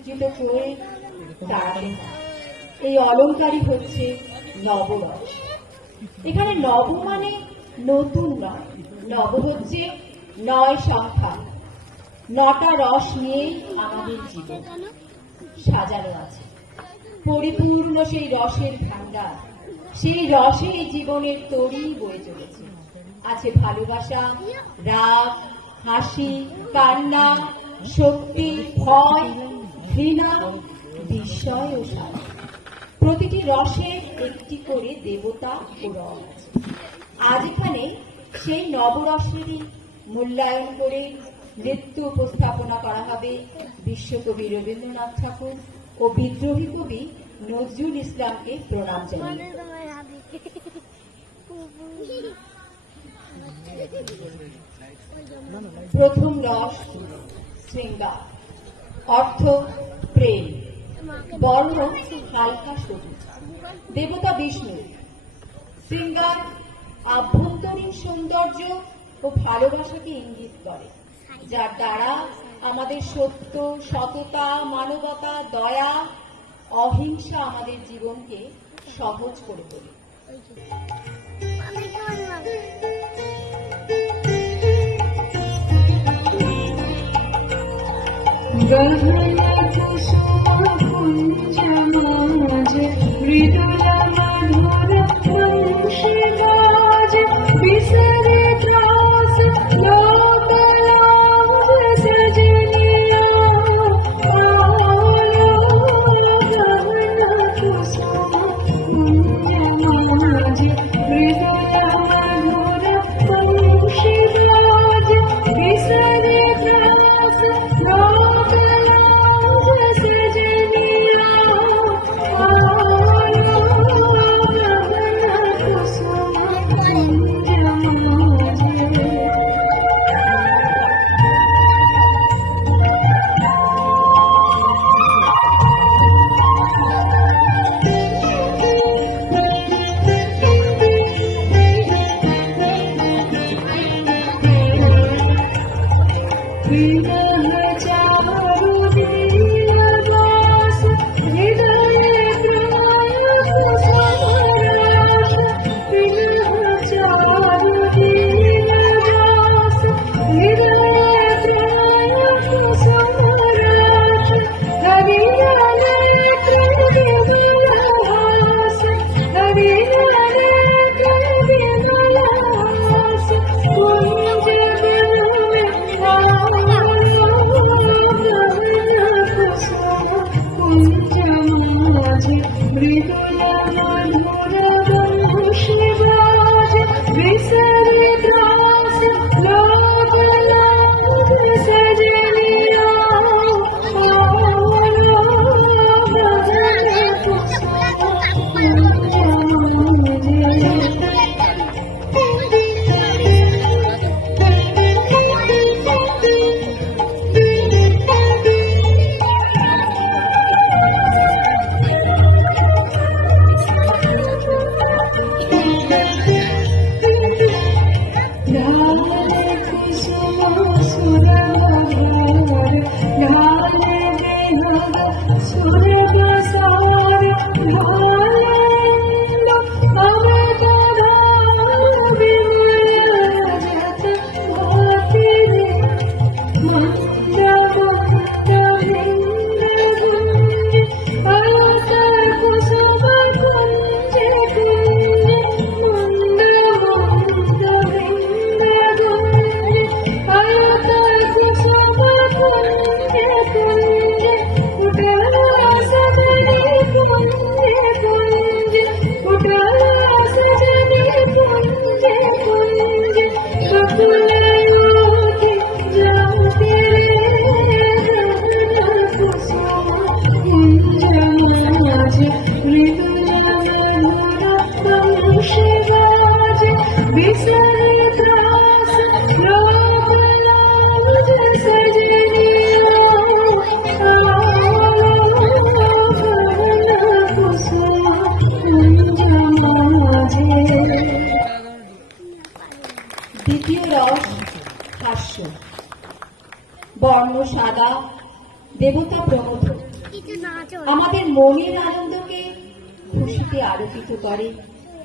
উজ্জিত করে তাড়াতে এই অলঙ্কারই হচ্ছে নবরস এখানে নব মানে নতুন নয়, নব হচ্ছে নয় সংখ্যা। নটা রস নিয়েই আমাদের জীবন সাজানো আছে। পরিপূর্ণ সেই রসের ভান্ডার সেই রসে এই জীবনের তরি বয়ে চলেছে। আছে ভালোবাসা, রাগ, হাসি, কান্না, শক্তি, ভয় ঘৃণা বিস্ময় প্রতিটি রসের একটি করে দেবতা ও রং আজ এখানে সেই নবরসেরই মূল্যায়ন করে নৃত্য উপস্থাপনা করা হবে বিশ্বকবি রবীন্দ্রনাথ ঠাকুর ও বিদ্রোহী কবি নজরুল ইসলামকে প্রণাম জানিয়ে। প্রথম রস, শৃঙ্গার। অর্থ প্রেম, বর্ণ হালকা সবুজ। দেবতা বিষ্ণু, শৃঙ্গার আভ্যন্তরীণ সৌন্দর্য ও ভালোবাসাকে ইঙ্গিত করে, যার দ্বারা আমাদের সত্য, সততা, মানবতা, দয়া, অহিংসা আমাদের জীবনকে সহজ করে তোলে।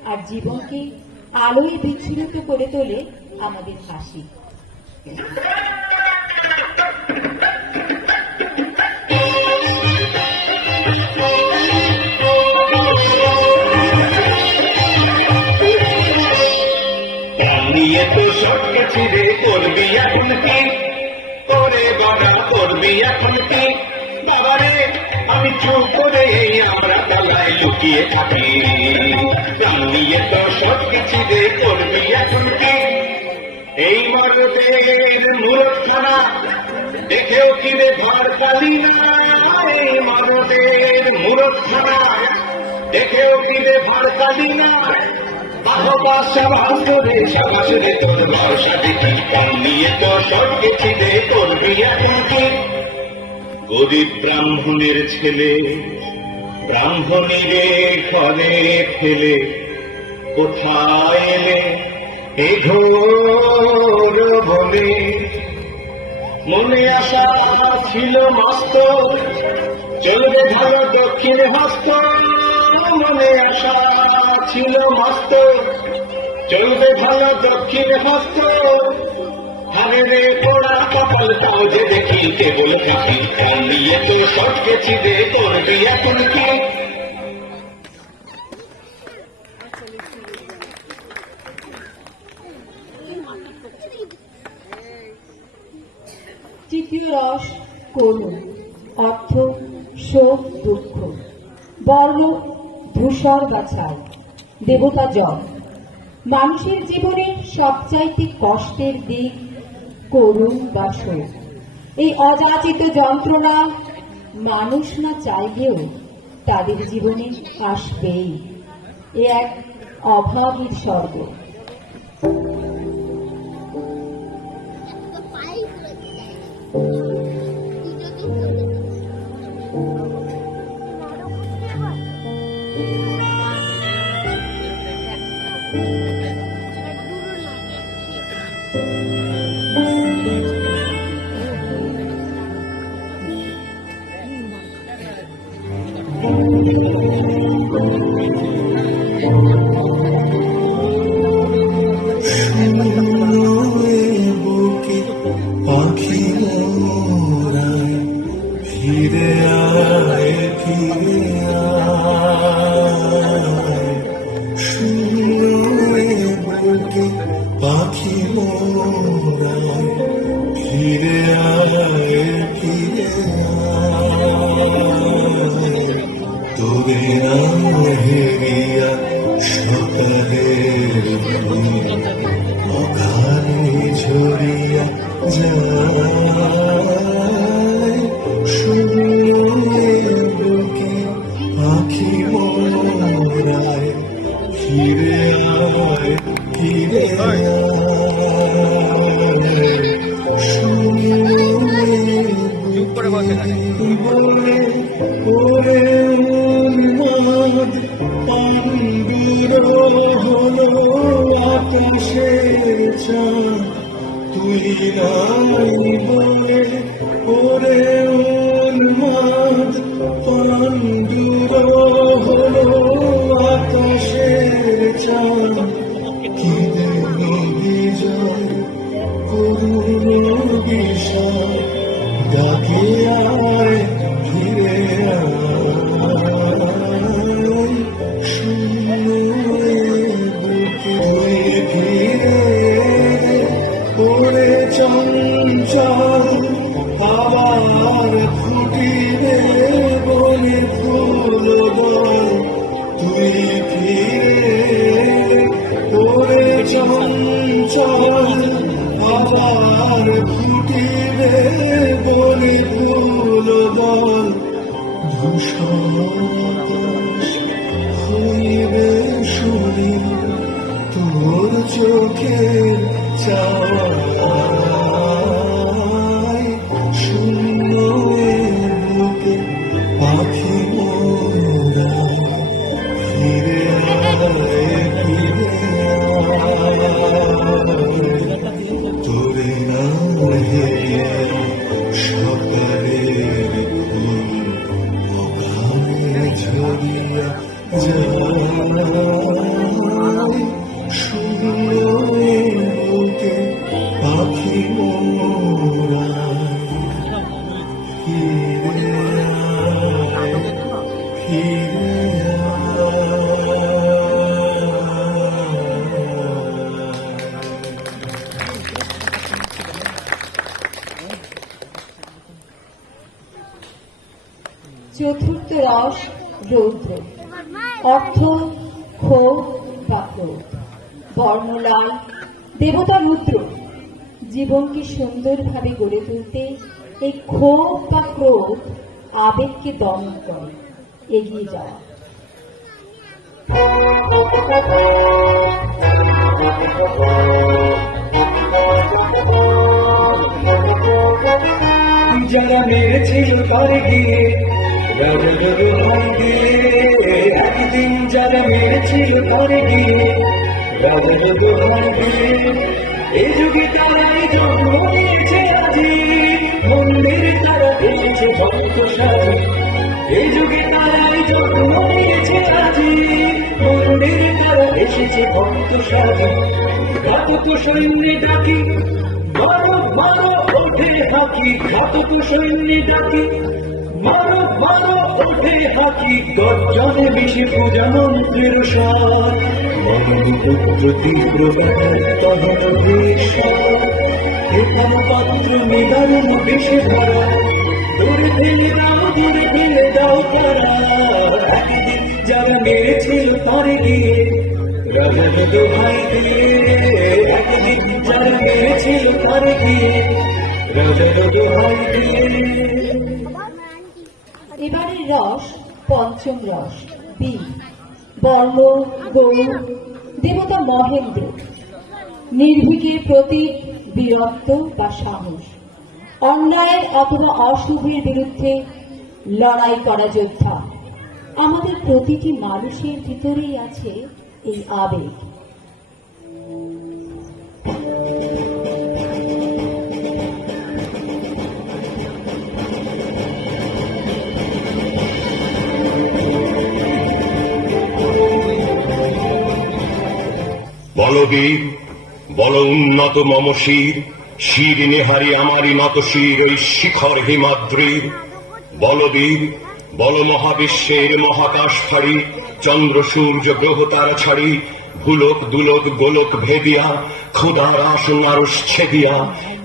আর জীবনকে আলোয় বিচ্ছুরিত করে তোলে আমাদের হাসি করবি এখন কি? করে বাবা করবি এখন কি? চুপ করে আমরা তলায় লুকিয়ে থাকি। গান নিয়ে সবকে ছিঁড়ে করবি এখন কি? এই মাদকের মূর্খানা দেখেও কিনে ঘর পালি না? এই মাদকের মূর্খানা দেখেও কিনে ঘর পালি না? বাহবা সাবাস করে রে তোর ভরসা দেখি। কান নিয়ে গেছি রে করবি এখন কি? গরিব ব্রাহ্মণের ছেলে ব্রাহ্মণীরে ঘরে ফেলে, কোথায় এলে এ ঘোর বলে? মনে আশা ছিল মস্ত, চলবে ভালো দক্ষিণ হস্ত। মনে আসা ছিল মস্ত, চলবে ভালো দক্ষিণ হস্ত। পোড়া যে দেখি, কেবল নিয়ে তো সব গেছি করবি এখন কি? তৃতীয় রস করুণ অর্থ, শোক, দুঃখ। বর্ণ, ধূসর বাছাই দেবতা জল। মানুষের জীবনের সবচাইতে কষ্টের দিক করুণ বা শোক এই অযাচিত যন্ত্রণা মানুষ না চাইলেও তাদের জীবনে আসবেই। এ এক অভাবীর স্বর্গ। বনে ফুল বল হইবে শুনি তোর চোখে চাওয়ায় you. সুন্দরভাবে গড়ে তুলতে এই ক্ষোভ বা ক্রোধ আবেগকে দমন করে, এগিয়ে যাওয়া। যারা মেরেছিল পারে গিয়ে একদিন যারা মেরেছিল পারে গিয়ে, রাজা এই যুগে তারাই জন্ম নিয়েছে আজি মন্দিরে তারা সাজে এই যুগে তারাই জন্ম নিয়েছে আজি মন্দিরে তারা এসেছে সৈন্যে ডাকি, মারো মারো, ওঠে হাকি। সৈন্যে ডাকি, মারো মারো, ওঠে হাকি। গর্জনে মিশে সার। যারা মেরেছিল গিয়ে রাজার দোহাই দিয়ে একদিন গিয়ে রাজার দোহাই দিয়ে এবারের রস পঞ্চম রস। বি বর্ণ গৌর দেবতা মহেন্দ্র নির্ভীকের প্রতি বীরত্ব বা সাহস, অন্যায়ের অথবা অশুভের বিরুদ্ধে লড়াই করা যোদ্ধা। আমাদের প্রতিটি মানুষের ভিতরেই আছে এই আবেগ। বলবীর বল উন্নত মম শির শির নেহারি আমারই নত শির ওই শিখর হিমাদ্রির বলবীর বল মহাবিশ্বের মহাকাশ ফাড়ি চন্দ্র সূর্য গ্রহ তারা ছাড়ি, ভুলক দুলক গোলক ভেদিয়া, ক্ষুধার আসন আরস ছেদিয়া,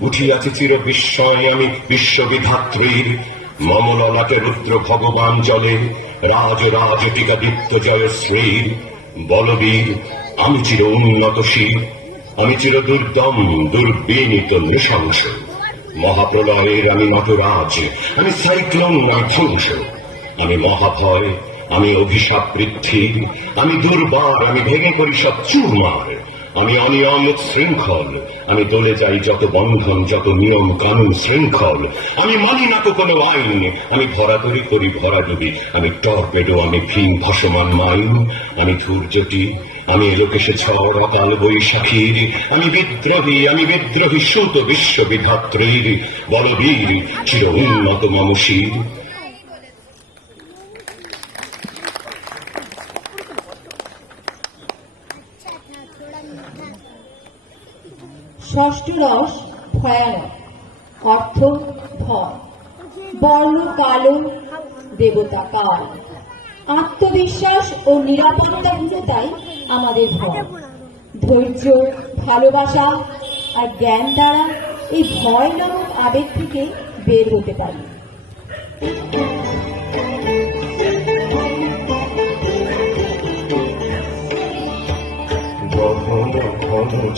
উঠিয়াছে চির বিস্ময় আমি বিশ্ববিধাত্রীর। মমললাকে রুদ্র ভগবান জলে, রাজ রাজ টিকা দীপ্ত জয় শ্রীর। বলবীর আমি চির উন্নতশীল, আমি চির দুর্দম, দুর্বিনীত, নৃশংস। মহাপ্রলয়ের আমি নটরাজ, আমি সাইক্লোন ধ্বংস আমি মহাভয়, আমি অভিশাপ বৃদ্ধি, আমি দুর্বার, আমি ভেঙে করি সব চুরমার। আমি অনিয়ম শৃঙ্খল আমি দলে যাই যত বন্ধন, যত নিয়ম কানুন শৃঙ্খল। আমি মানি না তো কোনো আইন, আমি ভরাদরি করি ভরাডুবি আমি টর্পেডো, আমি ভীম ভাসমান মাইন, আমি ধৈর্যটি আমি ঝড় অকাল বৈশাখীর। আমি বিদ্রোহী আমি বিদ্রোহী, সুত বিশ্ববিধাত্রীর। বলবীর, চির উন্নত মামসীর ষষ্ঠ রস ভয়ানক, অর্থ ভয় বর্ণ কালো, দেবতা কাল। আত্মবিশ্বাস ও নিরাপত্তাহীনতাই আমাদের ভয়। ধৈর্য ভালোবাসা আর জ্ঞান দ্বারা এই ভয় নামক আবেগ থেকে বের হতে পারি।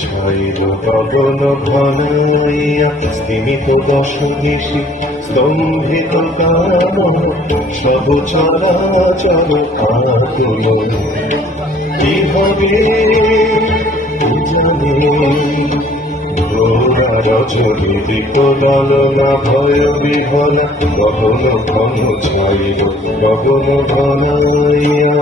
ছাইল গগন ঘনাইয়া স্তিমিত দশ নিশি স্তম্ভিত কাম সব চরাচর আতুল কি হবে রজনী দীপ লালনা ভয় বিহলা গগন ঘন ছাইল গগন ঘনাইয়া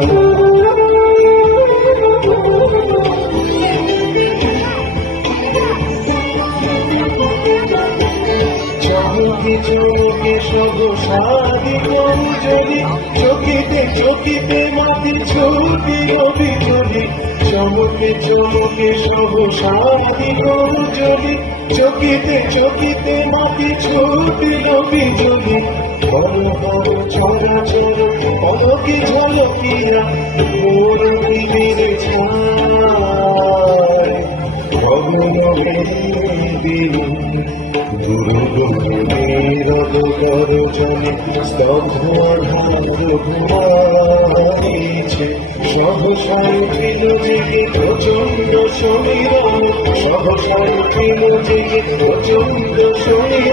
সারি কৌজলি চকিতে চকিতে মাটি ছুটি অভিজলি চমকে চমকে সব সারি কৌজলি চকিতে চকিতে মাটি ছুটি অভিজলি বড় বড় ছড়া ছড়া, পলকি ঝলকিয়া গগন দিন দুর্গমের গর্জনে স্তব্ধ ঘুমাইছে সহসায় উঠিল জেগে প্রচণ্ড সমীরণ সহসায় উঠিল জেগে প্রচণ্ড সমীরণ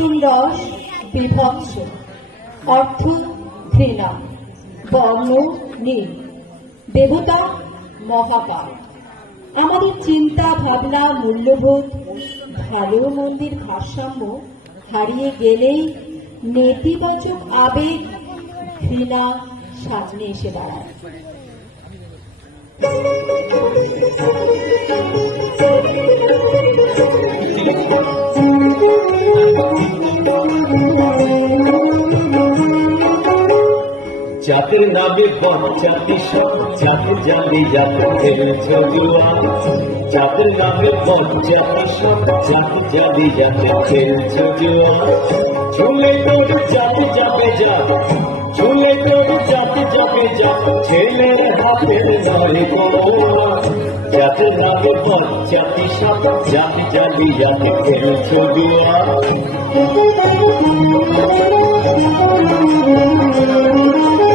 রস বিভৎস। অর্থ ঘৃণা, বর্ণ নীল। দেবতা মহাকাল। আমাদের চিন্তা, ভাবনা, মূল্যবোধ, ভালো মন্দির ভারসাম্য হারিয়ে গেলেই নেতিবাচক আবেগ ঘৃণা সামনে এসে দাঁড়ায়। জাতের নামে পঞ্চাতি সব জাতি জানি জাতি খেলছ জুয়া জাতির নামে পঞ্চাতি সব জাতি জানি জাতি খেলছ জুয়া ঝুলে তোর জাতে যাবে যা। ঝুলে তোর জাতে যাবে যা। ছেলের হাতের যাতে রাতে জাতের জাতি পঞ্চাতি জাতি জাতি জাতি জাতে খেলছ Thank পুকুর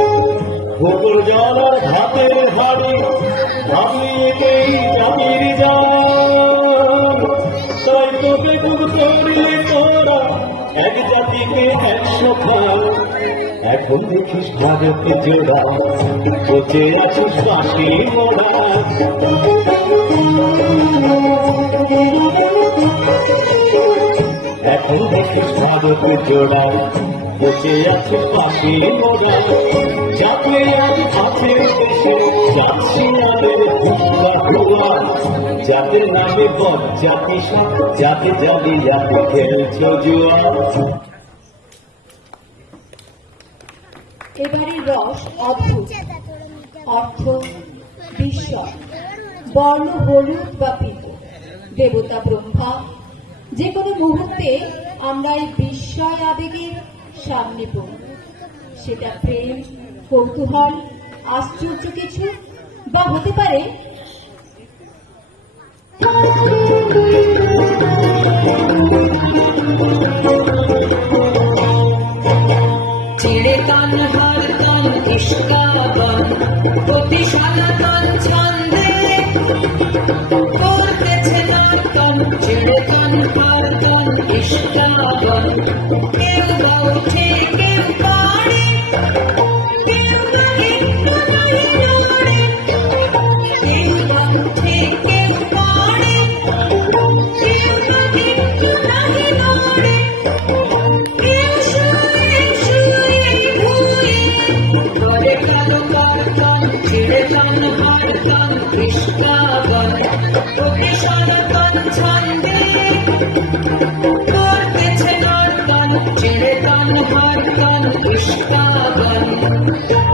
এখন দেখিস ভারতে জোড়া। আছিস বাসি মোড়া। এখন দেখিস ভারতে জোড়া। বসে আছে পাশে মোড়া। যাতে আজ আছে দেশে যাচ্ছি যাদের নামে বদ জাতি সাপ যাতে যাবে যাতে খেলছ জুয়া। এবারে রস অদ্ভুত। অর্থ বিস্ময়। বর্ণ হলুদ বা পিত দেবতা ব্রহ্মা। যে কোনো মুহূর্তে আমরা এই বিস্ময় আবেগের সামনে পড়ি সেটা প্রেম, কৌতূহল, আশ্চর্য কিছু বা হতে পারে ইস্কাবন প্রতি সনাতন 仕方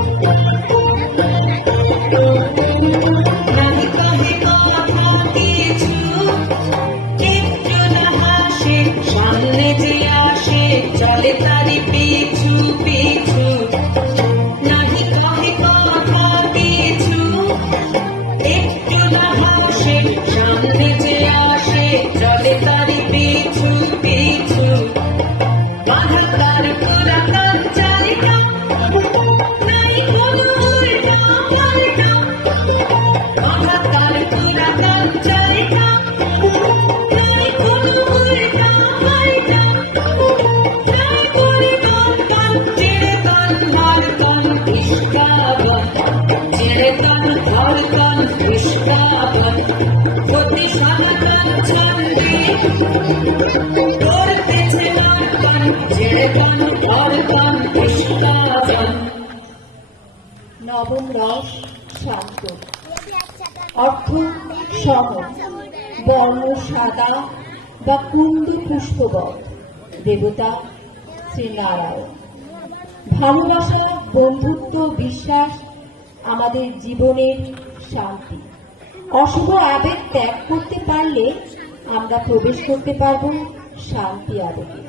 নবম রস শান্ত। অর্থ সম বর্ণ সাদা বা কুন্দ পুষ্পবত দেবতা শ্রীনারায়ণ। ভালোবাসা, বন্ধুত্ব, বিশ্বাস, আমাদের জীবনের শান্তি। অশুভ আবেগ ত্যাগ করতে পারলে আমরা প্রবেশ করতে পারব শান্তি আবেগে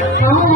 Oh.